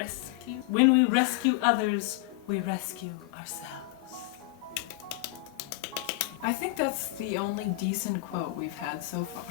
rescue. When we rescue others, we rescue ourselves. I think that's the only decent quote we've had so far.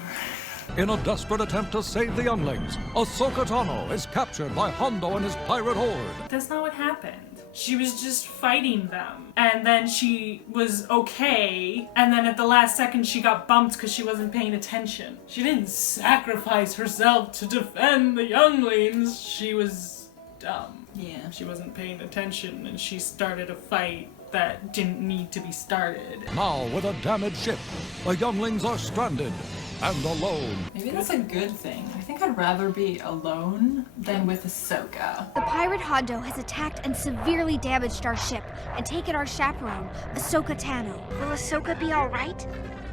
In a desperate attempt to save the Younglings, Ahsoka Tano is captured by Hondo and his pirate horde. That's not what happened. She was just fighting them, and then she was okay, and then at the last second she got bumped because she wasn't paying attention. She didn't sacrifice herself to defend the Younglings. She was dumb. Yeah. She wasn't paying attention, and she started a fight that didn't need to be started. Now, with a damaged ship, the Younglings are stranded and alone. Maybe that's a good thing. I think I'd rather be alone than with Ahsoka. The pirate Hondo has attacked and severely damaged our ship and taken our chaperone, Ahsoka Tano. Will Ahsoka be alright?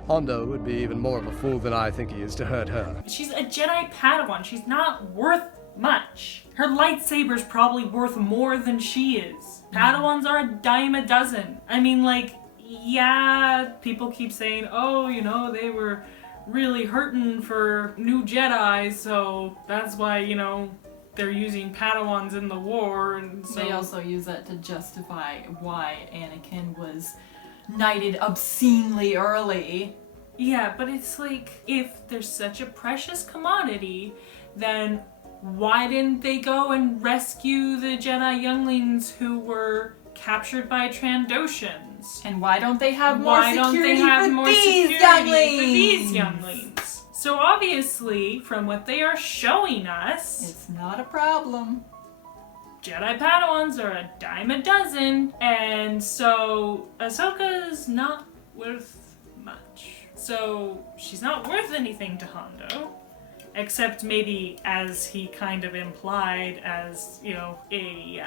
Hondo would be even more of a fool than I think he is to hurt her. She's a Jedi Padawan. She's not worth much. Her lightsaber's probably worth more than she is. Padawans are a dime a dozen. I mean, like, yeah, people keep saying, oh, you know, they were really hurting for new Jedi, so that's why, you know, they're using Padawans in the war, and so... They also use that to justify why Anakin was knighted obscenely early. Yeah, but it's like, if there's such a precious commodity, then why didn't they go and rescue the Jedi Younglings who were captured by Trandoshans? And why don't they have more security for these younglings? So obviously, from what they are showing us, it's not a problem. Jedi Padawans are a dime a dozen, and so Ahsoka's not worth much. So she's not worth anything to Hondo. Except maybe, as he kind of implied, as, you know, a,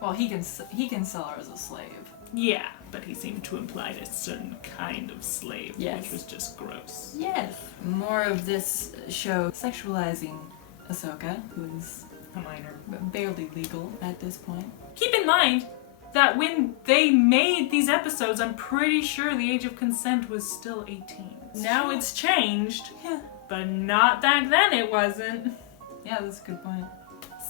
Well, he can sell her as a slave. Yeah, but he seemed to imply a certain kind of slave, yes. Which was just gross. Yes. More of this show sexualizing Ahsoka, who is a minor. Barely legal at this point. Keep in mind that when they made these episodes, I'm pretty sure the age of consent was still 18. Now it's changed. Yeah. But not back then, it wasn't. Yeah, that's a good point.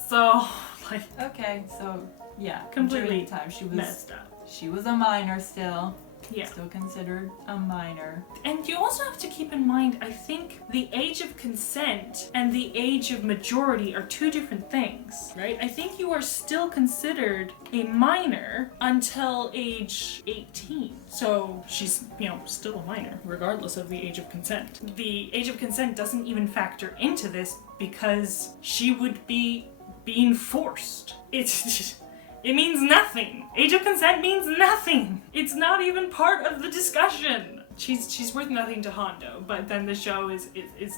So, like... Okay, so, yeah. Completely time she was messed up. She was a minor still. Yeah. Still considered a minor. And you also have to keep in mind, I think the age of consent and the age of majority are two different things, right? I think you are still considered a minor until age 18. So she's, you know, still a minor, regardless of the age of consent. The age of consent doesn't even factor into this because she would be being forced. It means nothing. Age of consent means nothing. It's not even part of the discussion. She's worth nothing to Hondo, but then the show is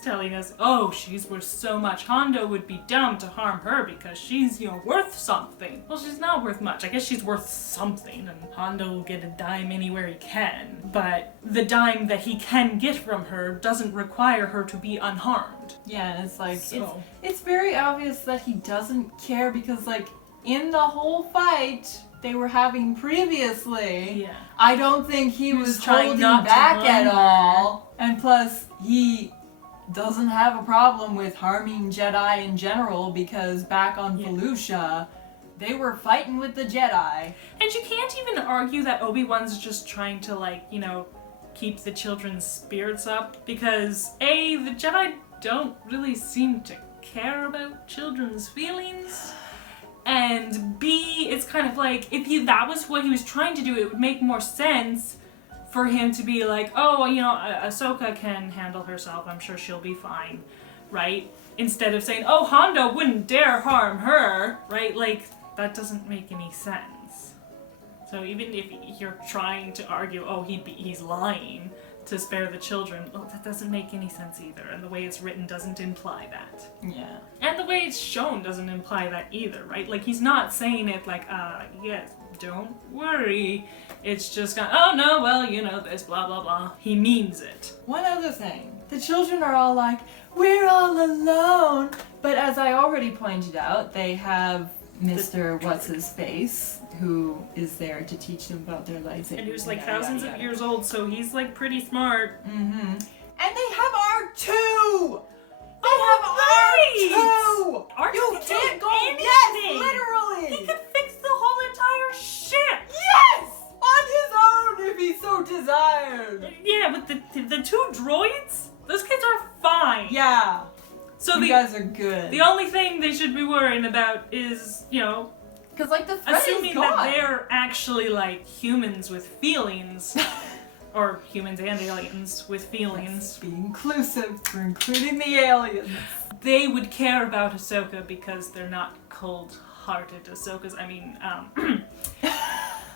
telling us, oh, she's worth so much. Hondo would be dumb to harm her because she's, you know, worth something. Well, she's not worth much. I guess she's worth something, and Hondo will get a dime anywhere he can. But the dime that he can get from her doesn't require her to be unharmed. Yeah, and it's like, So. it's very obvious that he doesn't care because, like, in the whole fight they were having previously, Yeah. I don't think he was trying holding not to back harm at her. all. And plus, he doesn't have a problem with harming Jedi in general because back on Felucia, they were fighting with the Jedi. And you can't even argue that Obi-Wan's just trying to, like, you know, keep the children's spirits up because A, the Jedi don't really seem to care about children's feelings. And B, it's kind of like, if that was what he was trying to do, it would make more sense for him to be like, oh, well, you know, Ahsoka can handle herself, I'm sure she'll be fine, right? Instead of saying, oh, Hondo wouldn't dare harm her, right? Like, that doesn't make any sense. So even if you're trying to argue, oh, he's lying to spare the children, well, that doesn't make any sense either, and the way it's written doesn't imply that. Yeah. And the way it's shown doesn't imply that either, right? Like, he's not saying it like, yes, don't worry. It's just kind of, oh no, well, you know, this, blah, blah, blah. He means it. One other thing. The children are all like, we're all alone. But as I already pointed out, they have Mr. What's-His-Face, who is there to teach them about their lightsabers. And he was like thousands of years old, so he's like pretty smart. Mm-hmm. And they have R2! They Oh, have R2! R2 You can do can't go, anything! yes! So you guys are good. The only thing they should be worrying about is, Because, like, the threat assuming is gone. that they're actually, like, humans with feelings. Or humans and aliens with feelings. Be inclusive. We're including the aliens. They would care about Ahsoka because they're not cold-hearted Ahsokas. I mean,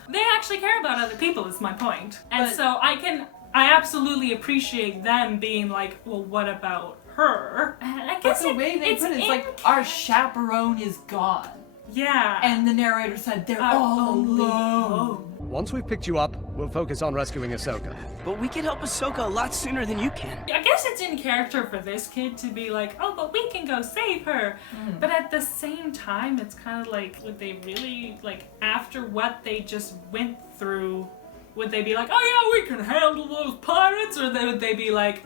they actually care about other people is my point. And But- so I absolutely appreciate them being like, well, what about her? And I But guess the way they it's put it, it's in- like, our chaperone is gone. Yeah. And the narrator said they're all alone. Once we've picked you up, we'll focus on rescuing Ahsoka. But we can help Ahsoka a lot sooner than you can. I guess it's in character for this kid to be like, oh, but we can go save her. But at the same time, it's kind of like, would they really, like, after what they just went through, would they be like, oh yeah, we can handle those pirates? Or would they be like,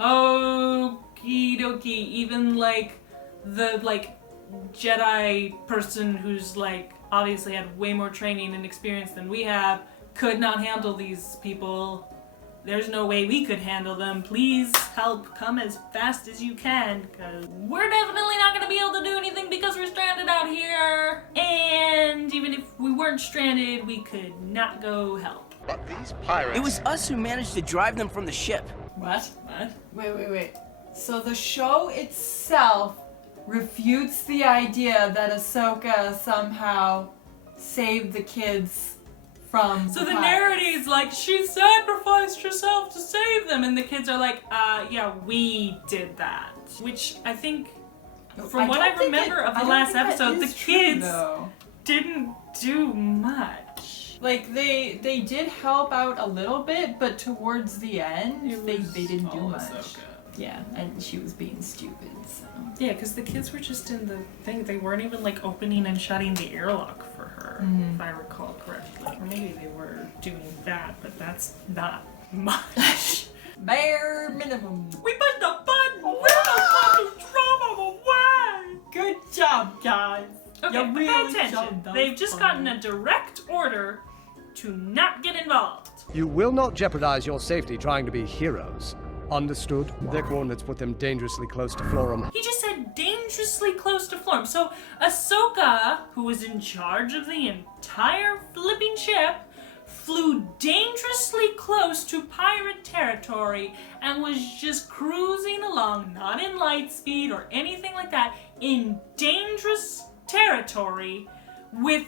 okie dokie, even like the, like, Jedi person who's like obviously had way more training and experience than we have could not handle these people. There's no way we could handle them. Please help, come as fast as you can, because we're definitely not gonna be able to do anything because we're stranded out here. And even if we weren't stranded, we could not go help. But these pirates... It was us who managed to drive them from the ship. What? Wait. So the show itself refutes the idea that Ahsoka somehow saved the kids from So the pirates. narrative's like, she sacrificed herself to save them, and the kids are like, yeah, we did that. Which I think, from what I remember of the last episode, the kids didn't do much. Like, they did help out a little bit, but towards the end, they didn't do much. Ahsoka. Yeah, and she was being stupid, so... Yeah, because the kids were just in the thing. They weren't even, like, opening and shutting the airlock for her, if I recall correctly. Or maybe they were doing that, but that's not much. Bare minimum. We pushed a button! We're the fucking drove them away! Good job, guys. Okay, You but really pay attention. jumped those They've just gotten a direct order to not get involved. You will not jeopardize your safety trying to be heroes. Understood? Their coordinates put them dangerously close to Florum. He just said dangerously close to Florum. So Ahsoka, who was in charge of the entire flipping ship, flew dangerously close to pirate territory and was just cruising along, not in light speed or anything like that, in dangerous territory with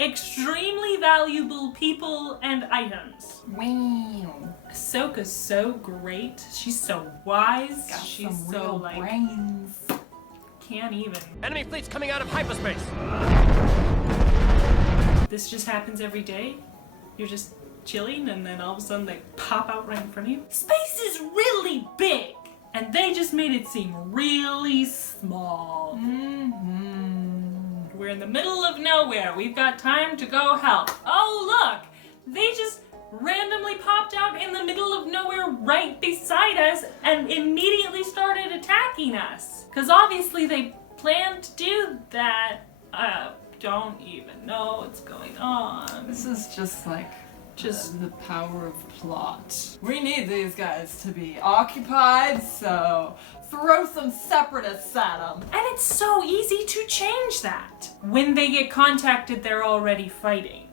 extremely valuable people and items. Wow. Ahsoka's so great. She's so wise. Got She's some so real like brains. can't even. Enemy fleet's coming out of hyperspace! This just happens every day. You're just chilling and then all of a sudden they pop out right in front of you. Space is really big! And they just made it seem really small. We're in the middle of nowhere. We've got time to go help. Oh look! They just randomly popped out in the middle of nowhere right beside us and immediately started attacking us. Because obviously they planned to do that. Don't even know what's going on. This is just like the power of plot. We need these guys to be occupied, so throw some separatists at them. And it's so easy to change that. When they get contacted, they're already fighting.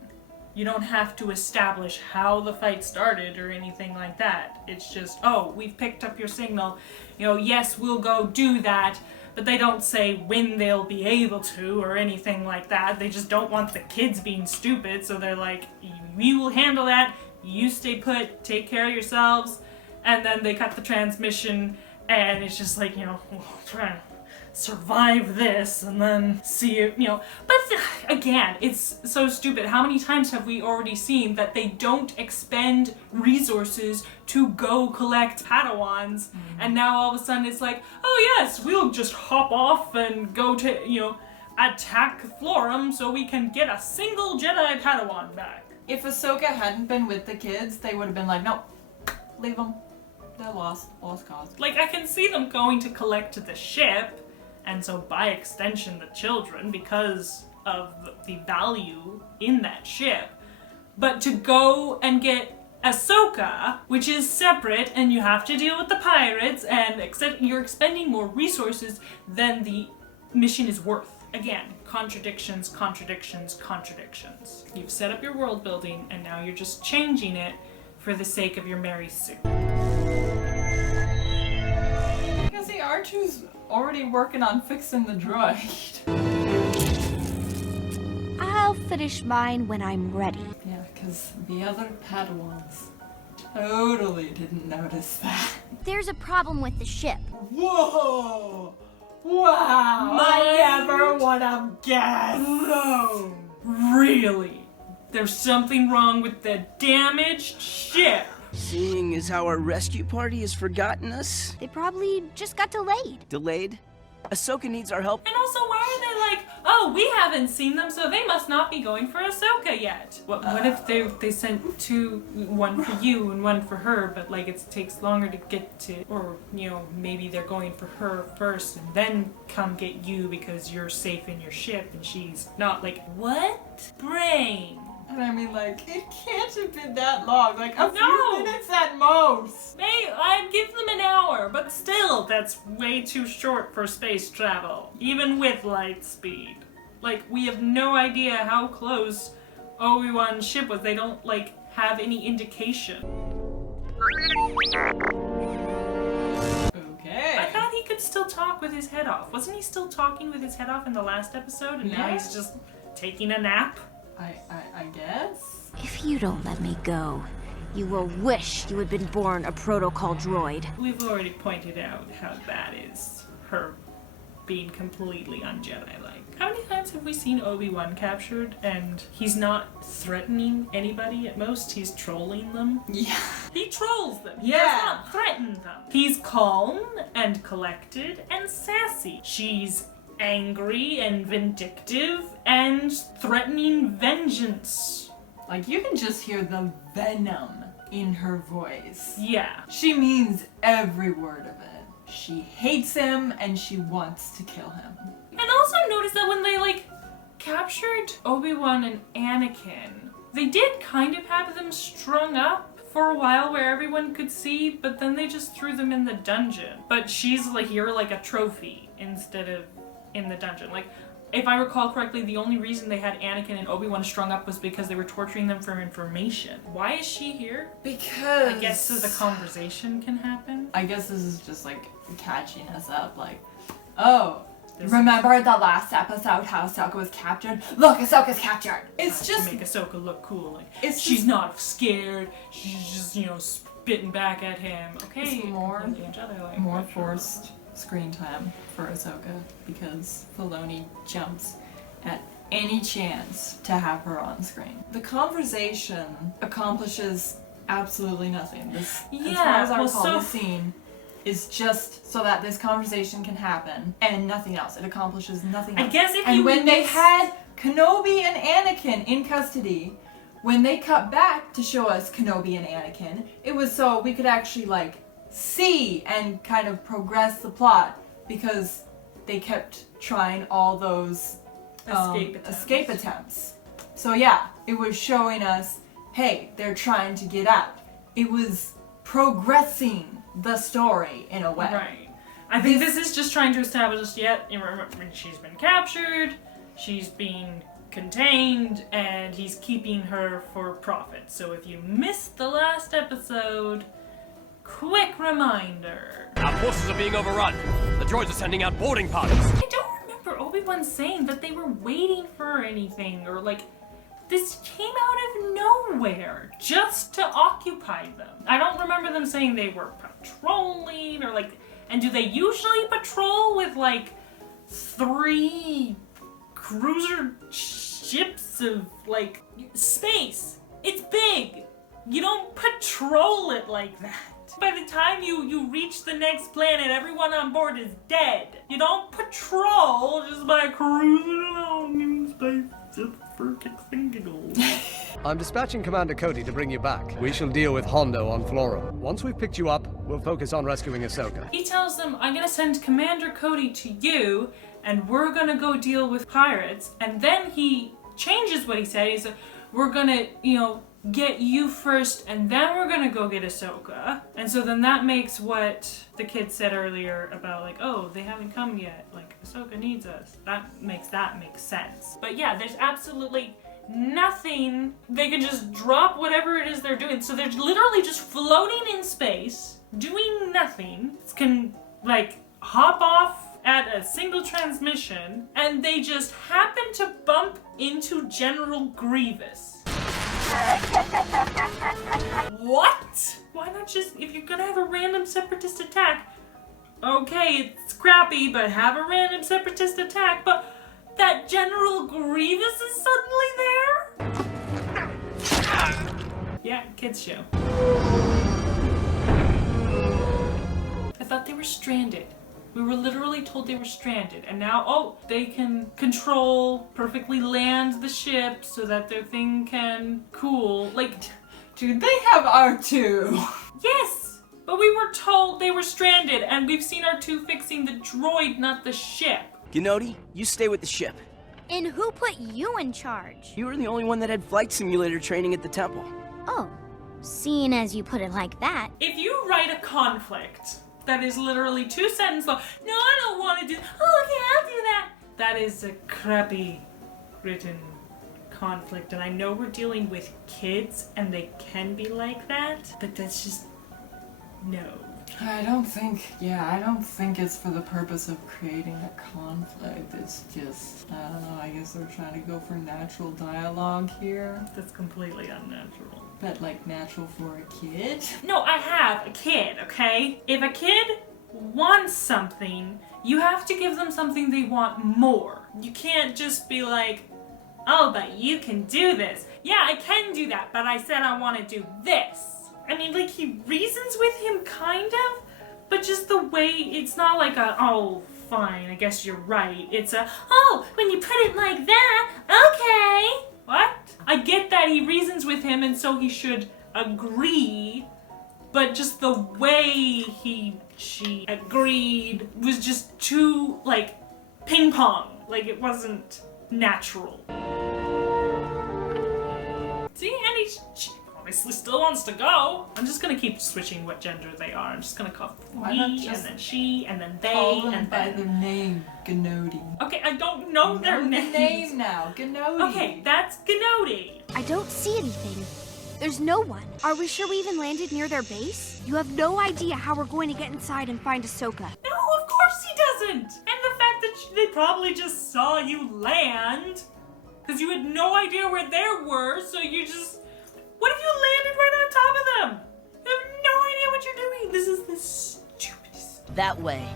You don't have to establish how the fight started or anything like that. It's just, oh, we've picked up your signal. Yes, we'll go do that. But they don't say when they'll be able to or anything like that. They just don't want the kids being stupid. So they're like, we will handle that. You stay put, take care of yourselves. And then they cut the transmission and it's just like, we'll try to survive this and then see it, But again, it's so stupid. How many times have we already seen that they don't expend resources to go collect Padawans, and now all of a sudden it's like, oh yes, we'll just hop off and go to, attack Florum so we can get a single Jedi Padawan back. If Ahsoka hadn't been with the kids, they would have been like, no, leave them. They're lost cause. Like, I can see them going to collect the ship, and so by extension the children, because of the value in that ship. But to go and get Ahsoka, which is separate, and you have to deal with the pirates, and you're expending more resources than the mission is worth. Again, contradictions, contradictions, contradictions. You've set up your world building, and now you're just changing it for the sake of your Mary Sue. Because the R2's already working on fixing the droid. I'll finish mine when I'm ready. Yeah, because the other Padawans totally didn't notice that. There's a problem with the ship. Whoa! Wow! I never would have guessed! No! Really? There's something wrong with the damaged ship. Seeing as how our rescue party has forgotten us? They probably just got delayed. Delayed? Ahsoka needs our help. And also, why are they like, oh, we haven't seen them, so they must not be going for Ahsoka yet? What if they sent two, one for you and one for her, but like it takes longer to get to, or maybe they're going for her first and then come get you because you're safe in your ship and she's not. Like, what? Brain. And I mean, like, it can't have been that long. Like, a few minutes at most. I'd give them an hour, but still, that's way too short for space travel, even with light speed. Like, we have no idea how close Obi-Wan's ship was. They don't, like, have any indication. Okay. I thought he could still talk with his head off. Wasn't he still talking with his head off in the last episode, and now he's just taking a nap? I guess? If you don't let me go, you will wish you had been born a protocol droid. We've already pointed out how that is her being completely un-Jedi-like. How many times have we seen Obi-Wan captured and he's not threatening anybody? At most, he's trolling them. Yeah. He trolls them. He does not threaten them. He's calm and collected and sassy. She's angry and vindictive and threatening vengeance. Like, you can just hear the venom in her voice. Yeah. She means every word of it. She hates him and she wants to kill him. And also notice that when they, like, captured Obi-Wan and Anakin, they did kind of have them strung up for a while where everyone could see, but then they just threw them in the dungeon. But she's like, you're like a trophy instead of in the dungeon. Like, if I recall correctly, the only reason they had Anakin and Obi-Wan strung up was because they were torturing them for information. Why is she here? Because I guess so the conversation can happen. I guess this is just like catching us up, like, oh, remember the last episode how Ahsoka was captured? Look, Ahsoka's captured! It's just to make Ahsoka look cool. Like, it's she's just, not scared, she's just, spitting back at him. Okay, it's more Jedi-like, forced screen time for Ahsoka because Filoni jumps at any chance to have her on screen. The conversation accomplishes absolutely nothing. This, as far as I recall, this scene is just so that this conversation can happen and nothing else. It accomplishes nothing else. I guess if and when they had Kenobi and Anakin in custody, when they cut back to show us Kenobi and Anakin, it was so we could actually, like, see and kind of progress the plot because they kept trying all those escape attempts. So yeah, it was showing us, hey, they're trying to get out. It was progressing the story in a way. Right. I think this is just trying to establish she's been captured, she's being contained, and he's keeping her for profit. So if you missed the last episode, quick reminder. Our forces are being overrun. The droids are sending out boarding parties. I don't remember Obi-Wan saying that they were waiting for anything, or like, this came out of nowhere just to occupy them. I don't remember them saying they were patrolling, or like, and do they usually patrol with like 3 cruiser ships of like space? It's big. You don't patrol it like that. By the time you reach the next planet, everyone on board is dead. You don't patrol just by cruising along in space just for kicks and giggles. I'm dispatching Commander Cody to bring you back. We shall deal with Hondo on Florum. Once we've picked you up, we'll focus on rescuing Ahsoka. He tells them, I'm gonna send Commander Cody to you, and we're gonna go deal with pirates. And then he changes what he said. He said, we're gonna, get you first and then we're gonna go get Ahsoka. And so then that makes what the kid said earlier about like, oh, they haven't come yet. Like, Ahsoka needs us. That makes sense. But yeah, there's absolutely nothing. They can just drop whatever it is they're doing. So they're literally just floating in space, doing nothing. It can like hop off at a single transmission, and they just happen to bump into General Grievous. What? Why not just, if you're gonna have a random separatist attack, okay, it's crappy, but have a random separatist attack, but that General Grievous is suddenly there? Yeah, kids show. I thought they were stranded. We were literally told they were stranded, and now, oh, they can control, perfectly land the ship so that their thing can cool. Like, Dude, they have R2. yes, but we were told they were stranded, and we've seen R2 fixing the droid, not the ship. Gnodi, you stay with the ship. And who put you in charge? You were the only one that had flight simulator training at the temple. Oh, seeing as you put it like that. If you write a conflict that is literally 2 sentences long, no, I don't want to do, oh, okay, I'll do that. That is a crappy written conflict, and I know we're dealing with kids and they can be like that, but that's just, no. I don't think it's for the purpose of creating a conflict. It's just, I don't know, I guess they're trying to go for natural dialogue here. That's completely unnatural. But like natural for a kid? No, I have a kid, okay? If a kid wants something, you have to give them something they want more. You can't just be like, oh, but you can do this. Yeah, I can do that, but I said I want to do this. I mean, like, he reasons with him, kind of, but just the way, it's not like a, oh, fine, I guess you're right. It's a, oh, when you put it like that, okay. What? I get that he reasons with him and so he should agree, but just the way she agreed was just too, like, ping pong. Like, it wasn't natural. See, and she obviously still wants to go. I'm just gonna keep switching what gender they are. I'm just gonna call he, and then she, and then they, call them and by then... their name, Gnodi. Okay, I don't know their names. The name now, Gnodi. Okay, that's Gnodi. I don't see anything. There's no one. Are we sure we even landed near their base? You have no idea how we're going to get inside and find Ahsoka. No, of course he doesn't. And the fact that they probably just saw you land, because you had no idea where they were, so you just... What if you landed right on top of them? You have no idea what you're doing. This is the stupidest. That way.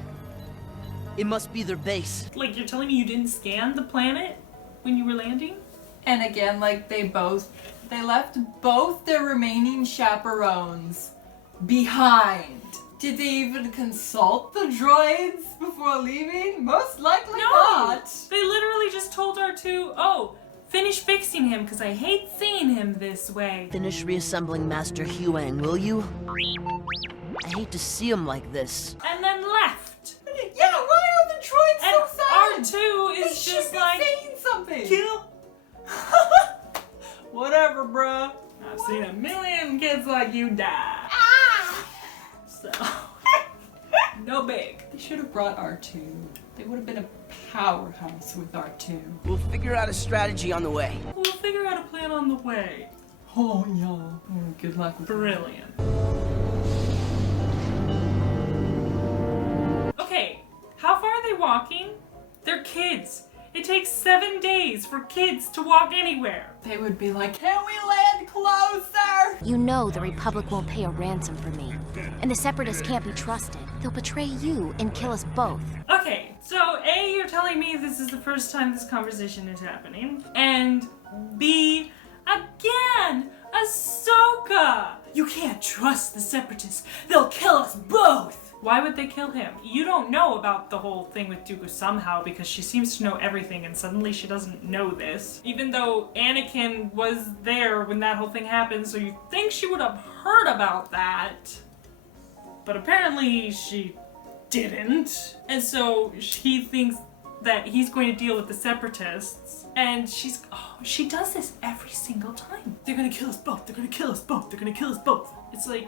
It must be their base. Like, you're telling me you didn't scan the planet when you were landing? And again, like, they left both their remaining chaperones behind. Did they even consult the droids before leaving? Most likely not. They literally just told R2, oh, finish fixing him, because I hate seeing him this way. Finish reassembling Master Huang, will you? I hate to see him like this. And then left. Yeah, why are the droids And so silent? R2 They is should just be like, saying something. kill. Whatever, bruh. I've seen a million kids like you die. So, no big. They should have brought R2. They would have been a powerhouse with R2. We'll figure out a strategy on the way. We'll figure out a plan on the way. Oh, yeah. Good luck with that. Brilliant. Okay, how far are they walking? They're kids. It takes 7 days for kids to walk anywhere. They would be like, can we land closer? You know the Republic won't pay a ransom for me. And the Separatists can't be trusted. They'll betray you and kill us both. Okay, so A, you're telling me this is the first time this conversation is happening. And B, again, Ahsoka! You can't trust the Separatists. They'll kill us both! Why would they kill him? You don't know about the whole thing with Dooku somehow because she seems to know everything and suddenly she doesn't know this. Even though Anakin was there when that whole thing happened, so you think she would have heard about that. But apparently she didn't. And so he thinks that he's going to deal with the Separatists. And she does this every single time. They're gonna kill us both. They're gonna kill us both. They're gonna kill us both. It's like,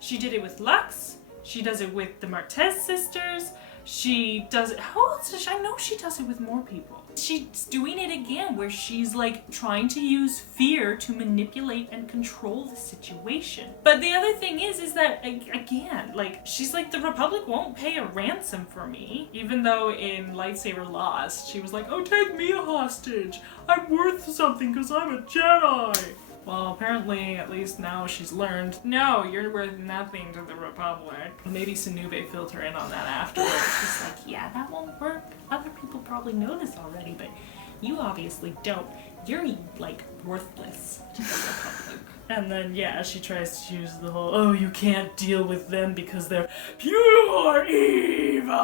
she did it with Lux. She does it with the Martez sisters. She does it, how else does she, I know she does it with more people. She's doing it again where she's like trying to use fear to manipulate and control the situation. But the other thing is that again, like she's like, the Republic won't pay a ransom for me. Even though in Lightsaber Lost, she was like, oh, take me a hostage. I'm worth something because I'm a Jedi. Well, apparently, at least now she's learned, no, you're worth nothing to the Republic. Maybe Sanube filled her in on that afterwards. She's like, yeah, that won't work. Other people probably know this already, but you obviously don't. You're, like, worthless to the Republic. And then, yeah, she tries to use the whole, oh, you can't deal with them because they're pure evil.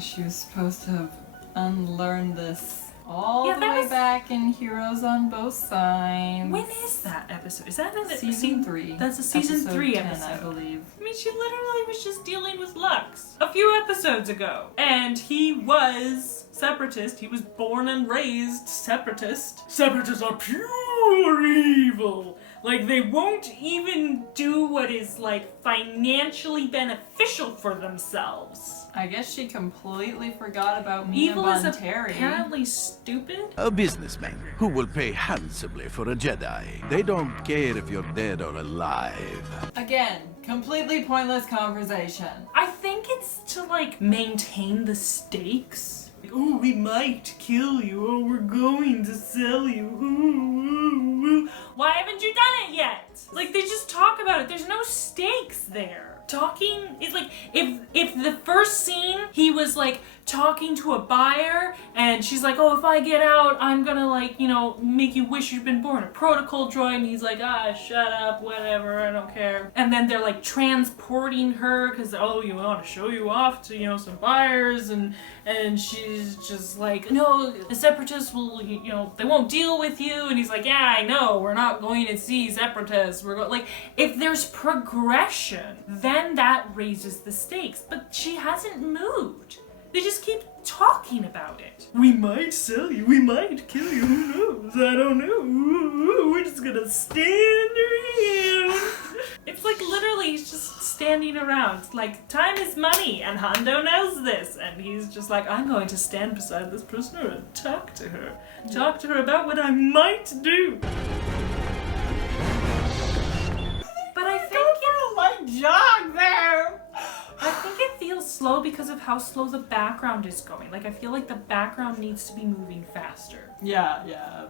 She was supposed to have unlearned this all the way was back in Heroes on Both Sides. When is that episode? Is that in season 3? That's a season 3 10, episode, I believe. I mean, she literally was just dealing with Lux a few episodes ago. And he was Separatist. He was born and raised Separatist. Separatists are pure evil. Like, they won't even do what is, like, financially beneficial for themselves. I guess she completely forgot about Mina Evil is Bonteri. apparently stupid. A businessman who will pay handsomely for a Jedi. They don't care if you're dead or alive. Again, completely pointless conversation. I think it's to, like, maintain the stakes. Oh, we might kill you. Oh, we're going to sell you. Ooh, ooh, ooh. Why haven't you done it yet? Like, they just talk about it. There's no stakes there. Talking is like, if the first scene, he was like talking to a buyer and she's like, oh, if I get out, I'm gonna like, you know, make you wish you'd been born a protocol droid. And he's like, ah, shut up, whatever, I don't care. And then they're like transporting her because, oh, you want to show you off to, you know, some buyers. And she's just like, no, the Separatists will, you know, they won't deal with you. And he's like, yeah, I know, we're not going to see Separatists. We're going, like, if there's progression, then that raises the stakes. But she hasn't moved. They just keep talking about it. We might sell you, we might kill you, who knows? I don't know. Ooh, we're just gonna stand around. It's like literally he's just standing around. Like, time is money, and Hondo knows this. And he's just like, I'm going to stand beside this prisoner and talk to her. Talk to her about what I might do. But I think a light jog there. I think it feels slow because of how slow the background is going. Like, I feel like the background needs to be moving faster. Yeah.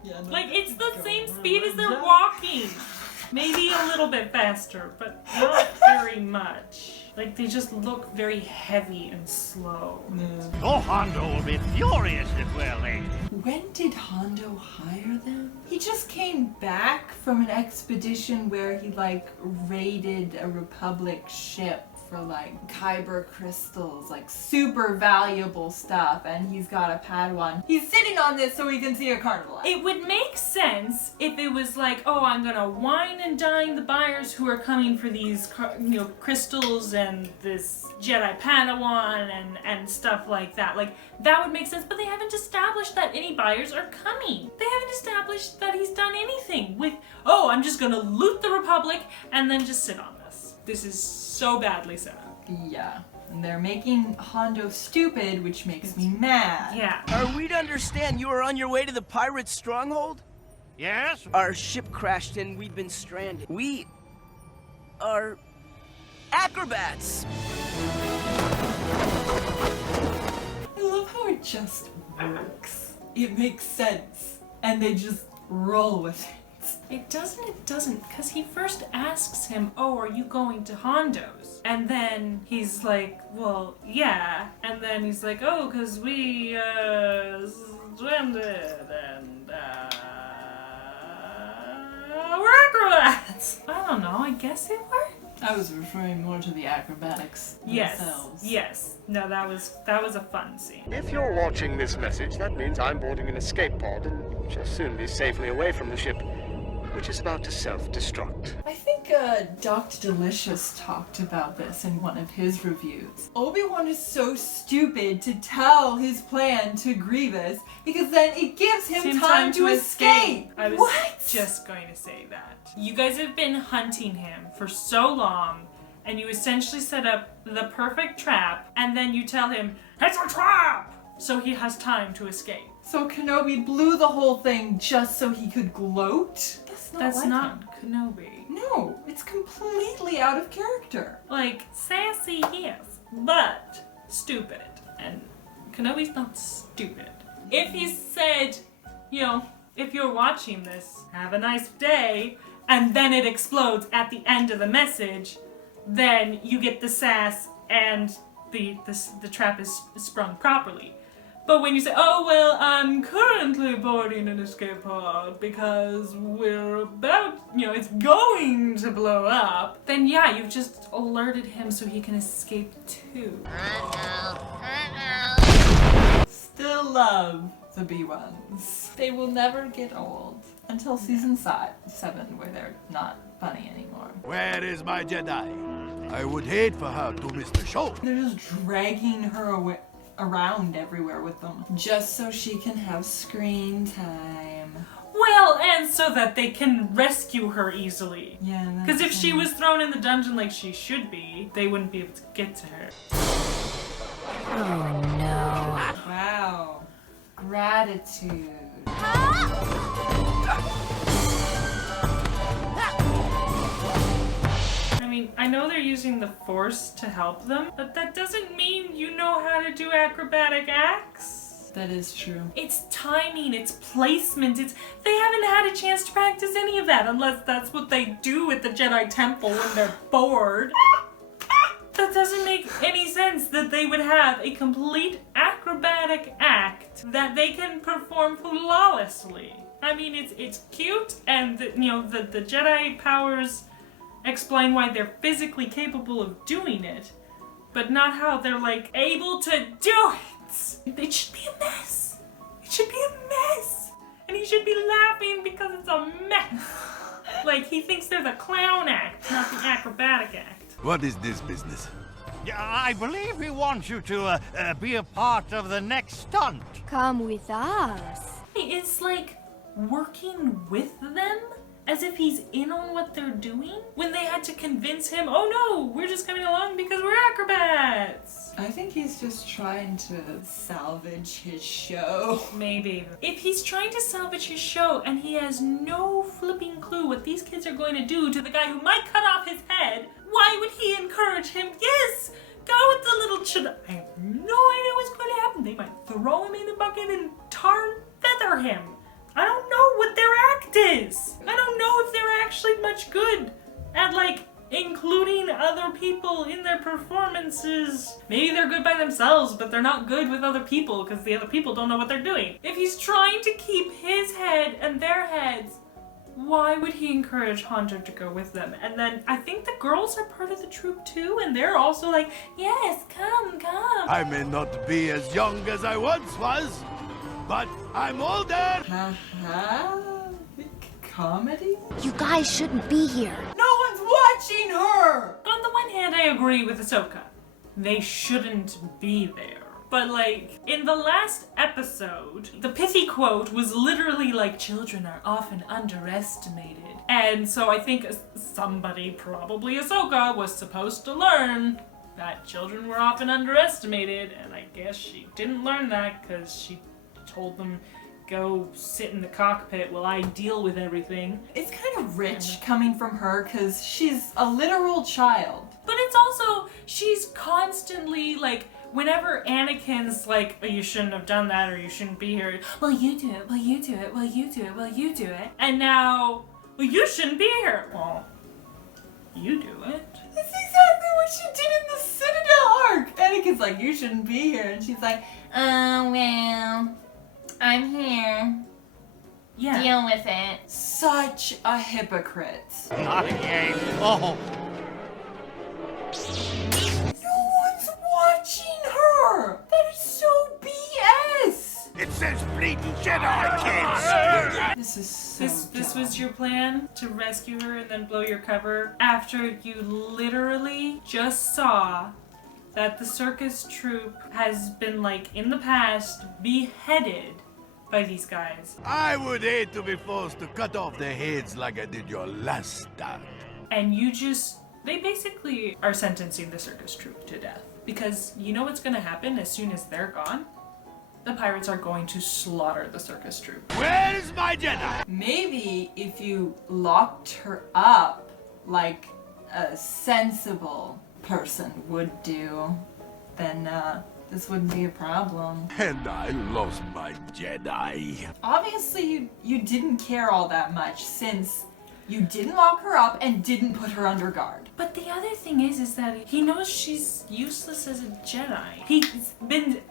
No, Like, it's the same speed as they're walking. Maybe a little bit faster, but not very much. Like, they just look very heavy and slow. Oh, Hondo will be furious if we're late. When did Hondo hire them? He just came back from an expedition where he, like, raided a Republic ship for, like, kyber crystals, like, super valuable stuff, and he's got a Padawan. He's sitting on this so he can see a carnival. It would make sense if it was like, oh, I'm gonna wine and dine the buyers who are coming for these, you know, crystals and this Jedi Padawan and stuff like that. Like, that would make sense, but they haven't established that any buyers are coming. They haven't established that he's done anything with, oh, I'm just gonna loot the Republic and then just sit on this. This is so badly set up. Yeah. And they're making Hondo stupid, which makes me mad. Yeah. Are we to understand you are on your way to the pirate stronghold? Yes? Our ship crashed and we've been stranded. We are acrobats. I love how it just works. It makes sense. And they just roll with it. It doesn't, because he first asks him, oh, are you going to Hondo's? And then he's like, well, yeah. And then he's like, oh, because we, stranded, and, we're acrobats! I don't know, I guess it worked. I was referring more to the acrobatics themselves. Yes. No, that was a fun scene. If you're watching this message, that means I'm boarding an escape pod and shall soon be safely away from the ship, which is about to self-destruct. I think Dr. Delicious talked about this in one of his reviews. Obi-Wan is so stupid to tell his plan to Grievous because then it gives him time to escape. I was just going to say that. You guys have been hunting him for so long, and you essentially set up the perfect trap, and then you tell him, "It's a trap!" So he has time to escape. So Kenobi blew the whole thing just so he could gloat? That's not Kenobi. No, it's completely out of character. Like, sassy, yes, but stupid. And Kenobi's not stupid. If he said, you know, if you're watching this, have a nice day, and then it explodes at the end of the message, then you get the sass and the trap is sprung properly. But when you say, oh, well, I'm currently boarding an escape pod because we're about, you know, it's going to blow up, then yeah, you've just alerted him so he can escape too. Still love the B-ones. They will never get old. Until season 7, where they're not funny anymore. Where is my Jedi? I would hate for her to miss the show. They're just dragging her around everywhere with them, just so she can have screen time. Well, and so that they can rescue her easily. Yeah, because if she was thrown in the dungeon like she should be, they wouldn't be able to get to her. Oh no. Wow. Gratitude. I mean, I know they're using the Force to help them, but that doesn't mean you know how to do acrobatic acts. That is true. It's timing, it's placement, they haven't had a chance to practice any of that unless that's what they do at the Jedi Temple when they're bored. That doesn't make any sense that they would have a complete acrobatic act that they can perform flawlessly. I mean, it's cute, and the Jedi powers explain why they're physically capable of doing it, but not how they're, like, able to do it. It should be a mess. It should be a mess. And he should be laughing because it's a mess. Like, he thinks they're the clown act, not the acrobatic act. What is this business? Yeah, I believe he wants you to be a part of the next stunt. Come with us. It's like working with them as if he's in on what they're doing when they had to convince him, oh no, we're just coming along because we're acrobats. I think he's just trying to salvage his show. Maybe. If he's trying to salvage his show and he has no flipping clue what these kids are going to do to the guy who might cut off his head, why would he encourage him? Yes, go with the little children. I have no idea what's going to happen. They might throw him in a bucket and tar and feather him. I don't know what their act is. I don't know if they're actually much good at, like, including other people in their performances. Maybe they're good by themselves, but they're not good with other people because the other people don't know what they're doing. If he's trying to keep his head and their heads, why would he encourage Hunter to go with them? And then I think the girls are part of the troop too, and they're also like, yes, come. I may not be as young as I once was, but I'm older! Haha. Comedy? You guys shouldn't be here. No one's watching her! On the one hand, I agree with Ahsoka. They shouldn't be there. But, like, in the last episode, the pithy quote was literally like, children are often underestimated. And so I think somebody, probably Ahsoka, was supposed to learn that children were often underestimated, and I guess she didn't learn that because she told them, go sit in the cockpit while I deal with everything. It's kind of rich coming from her because she's a literal child. But it's also, she's constantly, like, whenever Anakin's like, oh, you shouldn't have done that, or you shouldn't be here, well, you do it, well, you do it, well, you do it, well, you do it. And now, well, you shouldn't be here. Well, you do it. That's exactly what she did in the Citadel arc. Anakin's like, you shouldn't be here. And she's like, oh, well, I'm here. Yeah. Deal with it. Such a hypocrite. Not again. Oh. No one's watching her. That is so BS. It says bleeding Jedi kids! This is so This dumb. was your plan to rescue her and then blow your cover after you literally just saw that the circus troupe has been, like, in the past, beheaded by these guys. I would hate to be forced to cut off their heads like I did your last stunt. And they basically are sentencing the circus troupe to death. Because you know what's gonna happen as soon as they're gone? The pirates are going to slaughter the circus troupe. Where's my Jedi? Maybe if you locked her up like a sensible person would do, then this wouldn't be a problem. And I lost my Jedi. Obviously, you didn't care all that much since you didn't lock her up and didn't put her under guard. But the other thing is that he knows she's useless as a Jedi. He's been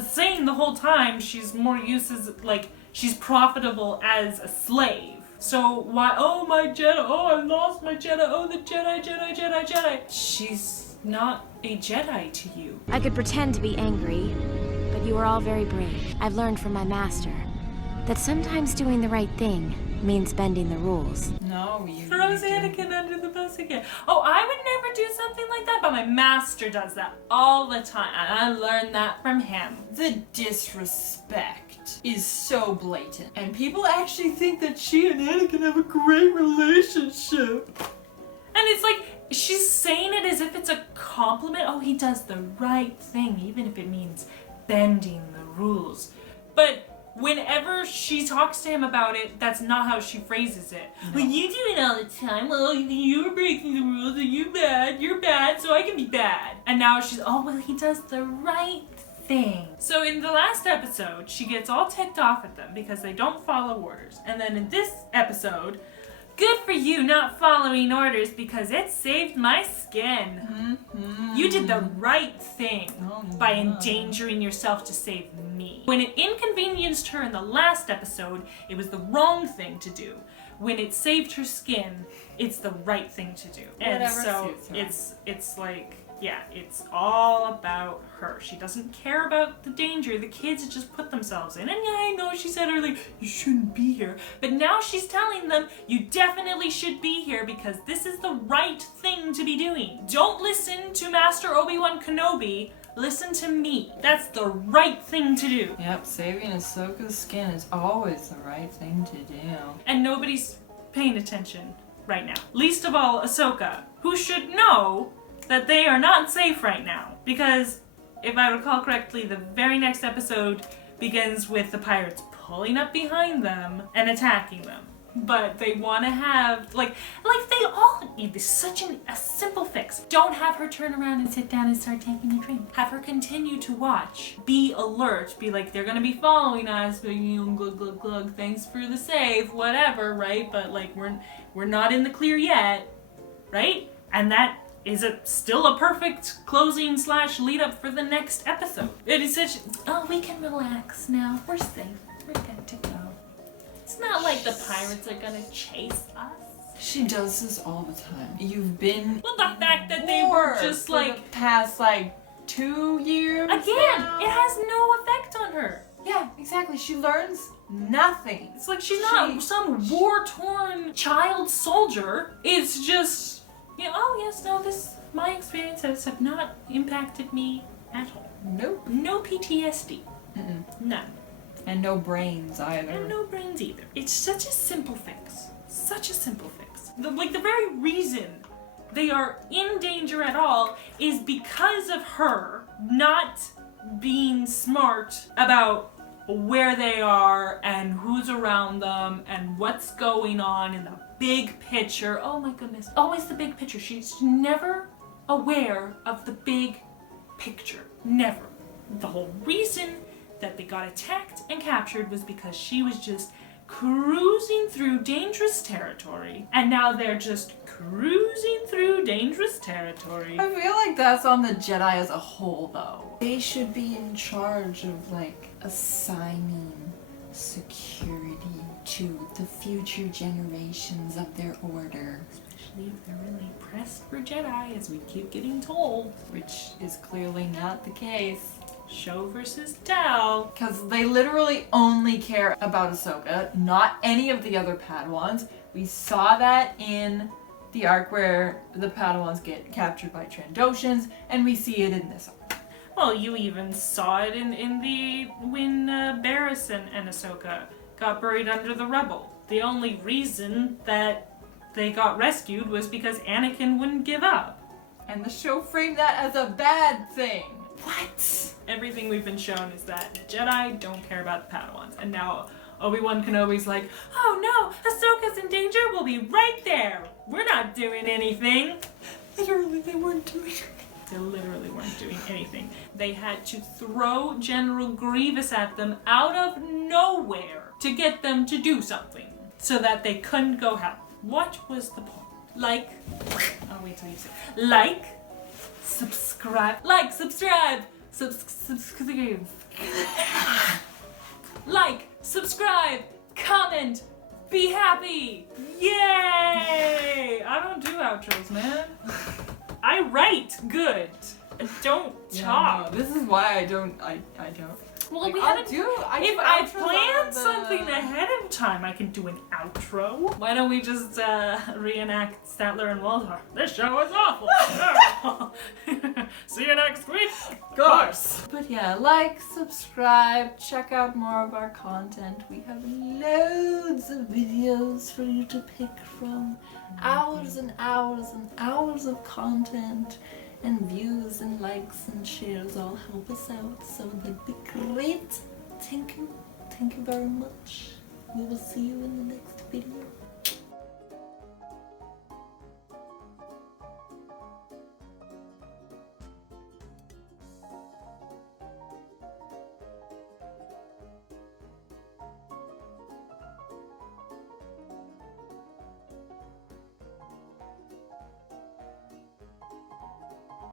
saying the whole time she's more useless, like, she's profitable as a slave. So why, oh my Jedi, oh I lost my Jedi, oh the Jedi. She's not a Jedi to you. I could pretend to be angry, but you are all very brave. I've learned from my master that sometimes doing the right thing means bending the rules. No, you Throws Anakin under the bus again. Oh, I would never do something like that, but my master does that all the time, and I learned that from him. The disrespect is so blatant, and people actually think that she and Anakin have a great relationship. And it's like, she's saying it as if it's a compliment. Oh, he does the right thing, even if it means bending the rules. But whenever she talks to him about it, that's not how she phrases it. No. Well, you do it all the time. Well, you're breaking the rules and you're bad, so I can be bad. And now she's, oh, well, he does the right thing. So in the last episode, she gets all ticked off at them because they don't follow orders. And then in this episode, good for you not following orders because it saved my skin. Mm-hmm. You did the right thing by endangering yourself to save me. When it inconvenienced her in the last episode, it was the wrong thing to do. When it saved her skin, it's the right thing to do. And Whatever so it's like, yeah, it's all about her. She doesn't care about the danger the kids just put themselves in. And yeah, I know she said earlier, you shouldn't be here. But now she's telling them, you definitely should be here because this is the right thing to be doing. Don't listen to Master Obi-Wan Kenobi. Listen to me. That's the right thing to do. Yep, saving Ahsoka's skin is always the right thing to do. And nobody's paying attention right now. Least of all Ahsoka, who should know that they are not safe right now. Because, if I recall correctly, the very next episode begins with the pirates pulling up behind them and attacking them. But they want to have, like they all need this, such a simple fix. Don't have her turn around and sit down and start taking a drink. Have her continue to watch. Be alert. Be like, they're gonna be following us, but you know, glug, glug, glug, thanks for the save, whatever, right? But like, we're not in the clear yet, right? And that is still a perfect closing / lead up for the next episode. It is such, oh, we can relax now. We're safe. We're good to go. It's not like the pirates are gonna chase us. She does this all the time. You've been Well, the fact that they were just like the past 2 years. Again, now. it has no effect on her. Yeah, exactly. She learns nothing. It's like she's not some war-torn child soldier. It's just, you know, oh yes, no, my experiences have not impacted me at all. Nope. No PTSD. None. And no brains either. And no brains either. It's such a simple fix. Such a simple fix. The very reason they are in danger at all is because of her not being smart about where they are and who's around them and what's going on in the big picture. Oh my goodness. Always the big picture. She's never aware of the big picture. Never. The whole reason that they got attacked and captured was because she was just cruising through dangerous territory. And now they're just cruising through dangerous territory. I feel like that's on the Jedi as a whole, though. They should be in charge of, assigning security to the future generations of their order. Especially if they're really pressed for Jedi, as we keep getting told. Which is clearly not the case. Show versus tell. Because they literally only care about Ahsoka, not any of the other Padawans. We saw that in the arc where the Padawans get captured by Trandoshans, and we see it in this arc. Well, you even saw it in when Barriss and Ahsoka got buried under the rubble. The only reason that they got rescued was because Anakin wouldn't give up. And the show framed that as a bad thing. What? Everything we've been shown is that Jedi don't care about the Padawans. And now Obi-Wan Kenobi's like, oh no, Ahsoka's in danger, we'll be right there. We're not doing anything. Literally, they weren't doing anything. They literally weren't doing anything. They had to throw General Grievous at them out of nowhere to get them to do something so that they couldn't go help. What was the point? Like, I'll wait till you say, like, subscribe, subscribe, like, subscribe, comment, be happy, yay! I don't do outros, man. I write good. I don't talk. No, this is why I don't. Well, like, we I'll haven't. do. If I plan something ahead of time, I can do an outro. Why don't we just reenact Statler and Waldorf? This show is awful. Terrible. See you next week. Of course. But yeah, like, subscribe, check out more of our content. We have loads of videos for you to pick from. Hours and hours and hours of content. And views and likes and shares all help us out, so that'd be great. Thank you very much. We will see you in the next video.